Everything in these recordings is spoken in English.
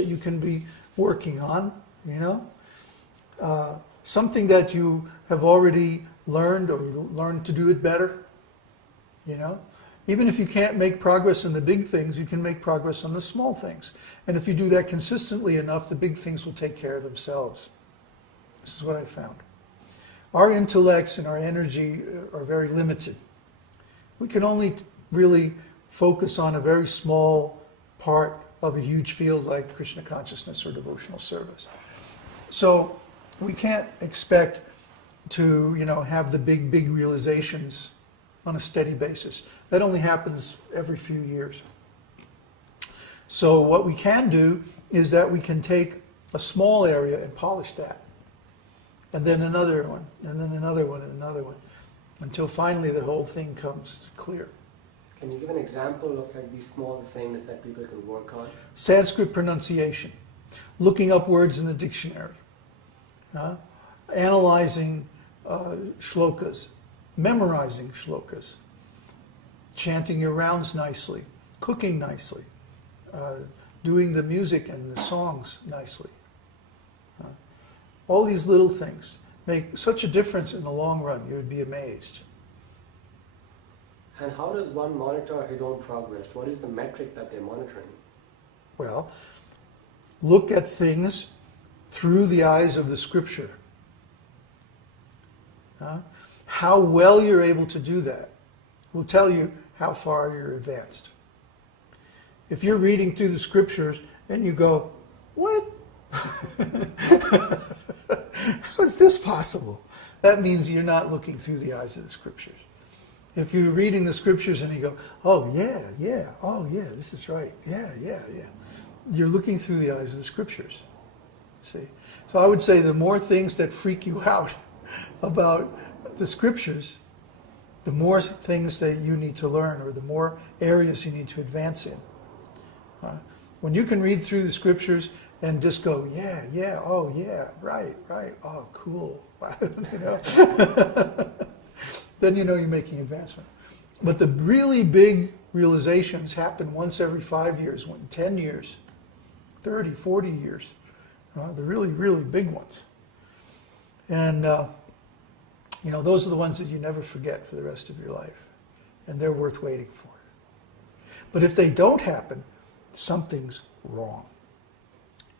that you can be working on, something that you have already learned, or you learned to do it better, Even if you can't make progress in the big things, you can make progress on the small things. And if you do that consistently enough, the big things will take care of themselves. This is what I found. Our intellects and our energy are very limited. We can only really focus on a very small part of a huge field like Krishna consciousness or devotional service. So we can't expect to, have the big realizations on a steady basis. That only happens every few years. So what we can do is that we can take a small area and polish that. And then another one, and then another one, and another one, until finally the whole thing comes clear. Can you give an example of these small things that people can work on? Sanskrit pronunciation, looking up words in the dictionary, analyzing shlokas, memorizing shlokas, chanting your rounds nicely, cooking nicely, doing the music and the songs nicely. All these little things make such a difference in the long run, you would be amazed. And how does one monitor his own progress? What is the metric that they're monitoring? Well, look at things through the eyes of the scripture. How well you're able to do that will tell you how far you're advanced. If you're reading through the scriptures and you go, what? How is this possible? That means you're not looking through the eyes of the scriptures. If you're reading the scriptures and you go, oh yeah, oh yeah, this is right, yeah. You're looking through the eyes of the scriptures. See? So I would say the more things that freak you out about the scriptures, the more things that you need to learn, or the more areas you need to advance in. When you can read through the scriptures and just go, yeah, oh yeah, right, oh cool, then you're making advancement. But the really big realizations happen once every 5 years, 10 years, 30, 40 years. The really, really big ones. And those are the ones that you never forget for the rest of your life. And they're worth waiting for. But if they don't happen, something's wrong.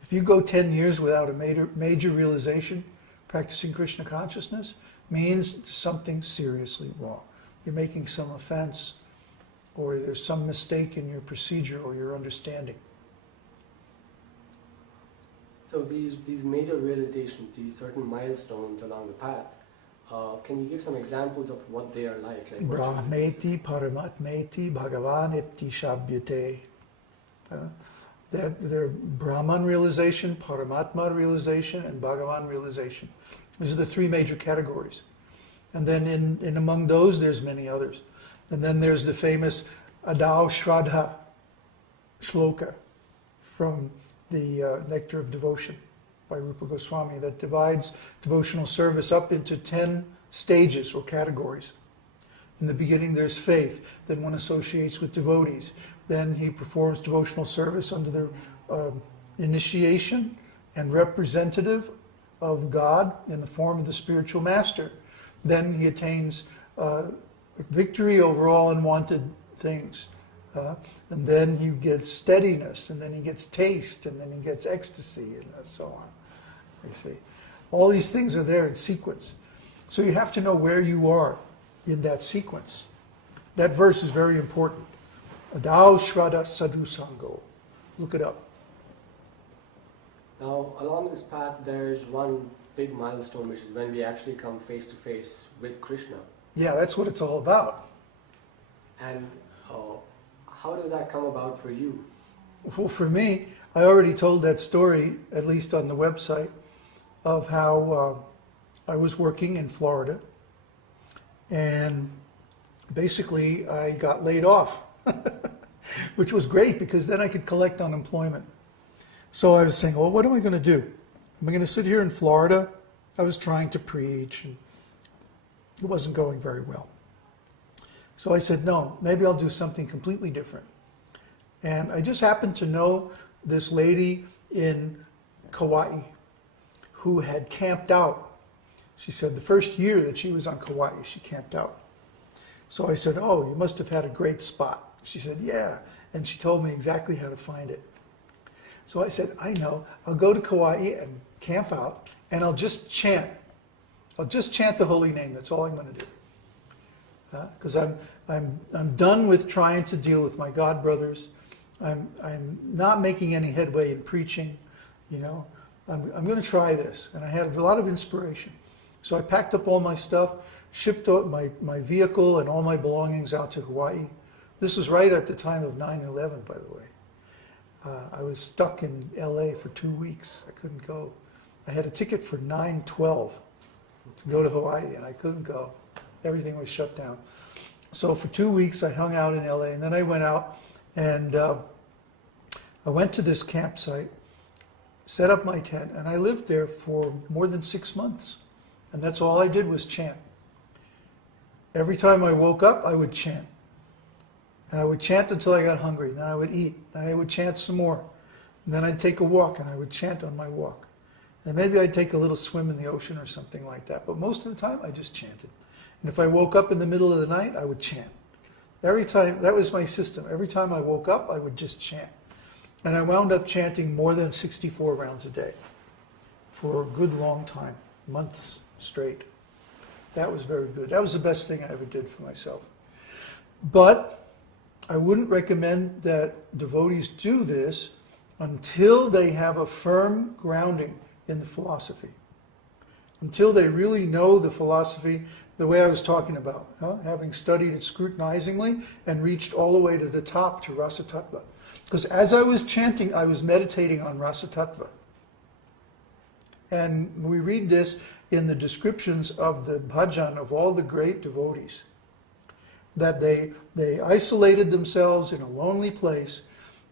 If you go 10 years without a major realization, practicing Krishna consciousness, means something seriously wrong. You're making some offense, or there's some mistake in your procedure or your understanding. So these major realizations, these certain milestones along the path, can you give some examples of what they are like? Brahmeti Paramatmeti Bhagavan Ipti Shabhyate. They're Brahman realization, Paramatma realization, and Bhagavan realization. These are the three major categories. And then in among those, there's many others. And then there's the famous Adao Shraddha shloka from the Nectar of Devotion by Rupa Goswami that divides devotional service up into 10 stages or categories. In the beginning, there's faith. Then one associates with devotees. Then he performs devotional service under the initiation and representative of God in the form of the spiritual master. Then he attains victory over all unwanted things. And then he gets steadiness, and then he gets taste, and then he gets ecstasy, and so on. You see, all these things are there in sequence. So you have to know where you are in that sequence. That verse is very important. Adao Shraddha Sadhu Sango. Look it up. Now, along this path, there's one big milestone, which is when we actually come face to face with Krishna. Yeah, that's what it's all about. And how did that come about for you? Well, for me, I already told that story, at least on the website, of how I was working in Florida, and basically I got laid off, which was great because then I could collect unemployment. So I was saying, well, what am I going to do? Am I going to sit here in Florida? I was trying to preach, and it wasn't going very well. So I said, no, maybe I'll do something completely different. And I just happened to know this lady in Kauai who had camped out. She said the first year that she was on Kauai, she camped out. So I said, oh, you must have had a great spot. She said, yeah. And she told me exactly how to find it. So I said, I know. I'll go to Kauai and camp out, and I'll just chant. I'll just chant the holy name. That's all I'm going to do. Because I'm done with trying to deal with my God brothers. I'm not making any headway in preaching. You know, I'm going to try this. And I had a lot of inspiration. So I packed up all my stuff, shipped out my vehicle and all my belongings out to Hawaii. This was right at the time of 9/11, by the way. I was stuck in LA for 2 weeks. I couldn't go. I had a ticket for 9/12 to go to Hawaii, and I couldn't go. Everything was shut down. So for 2 weeks, I hung out in LA, and then I went out, and I went to this campsite, set up my tent, and I lived there for more than 6 months. And that's all I did was chant. Every time I woke up, I would chant. And I would chant until I got hungry. Then I would eat. Then I would chant some more. And then I'd take a walk, and I would chant on my walk. And maybe I'd take a little swim in the ocean or something like that. But most of the time, I just chanted. And if I woke up in the middle of the night, I would chant. Every time, that was my system. Every time I woke up, I would just chant. And I wound up chanting more than 64 rounds a day for a good long time, months straight. That was very good. That was the best thing I ever did for myself. But I wouldn't recommend that devotees do this until they have a firm grounding in the philosophy. Until they really know the philosophy the way I was talking about, having studied it scrutinizingly and reached all the way to the top to Rasa Tattva. Because as I was chanting, I was meditating on Rasa Tattva. And we read this in the descriptions of the bhajan of all the great devotees, that they isolated themselves in a lonely place,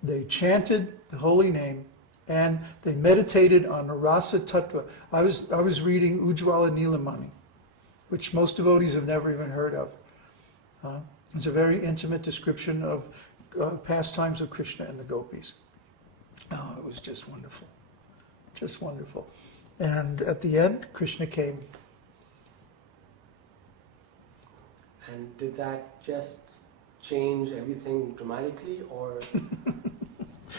they chanted the holy name, and they meditated on the Rasa Tattva. I was reading Ujjwala Nilamani, which most devotees have never even heard of. It's a very intimate description of pastimes of Krishna and the gopis. Oh, it was just wonderful. Just wonderful. And at the end, Krishna came. And did that just change everything dramatically, or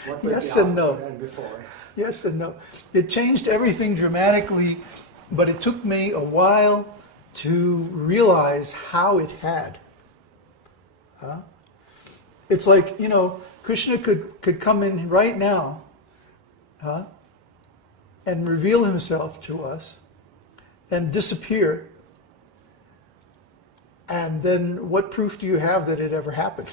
what was Yes the and no. after and before? Yes and no. It changed everything dramatically, but it took me a while to realize how it had. It's like, Krishna could come in right now and reveal himself to us and disappear. And then what proof do you have that it ever happened?